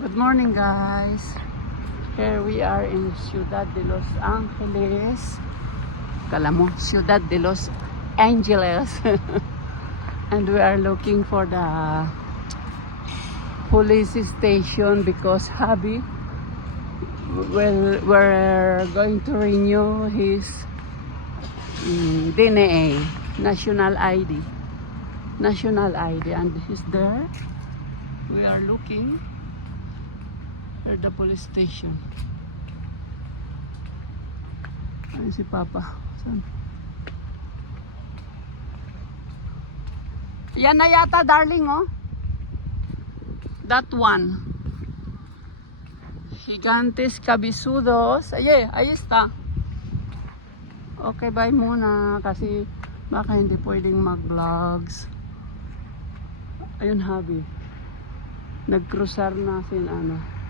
Good morning, guys. Here we are in Ciudad de Los Angeles. Kala mo, Ciudad de Los Angeles. And we are looking for the police station because hubby we're going to renew his DNA, national ID, and he's there. We are looking for the police station. Ayun si Papa. Saan? Yan na yata, darling, oh. That one. Gigantes Cabisudos. Ahí está. Okay, bye muna kasi baka hindi pwedeng mag-vlogs. Ayun, hubby. Nag-cruiser na sin ano.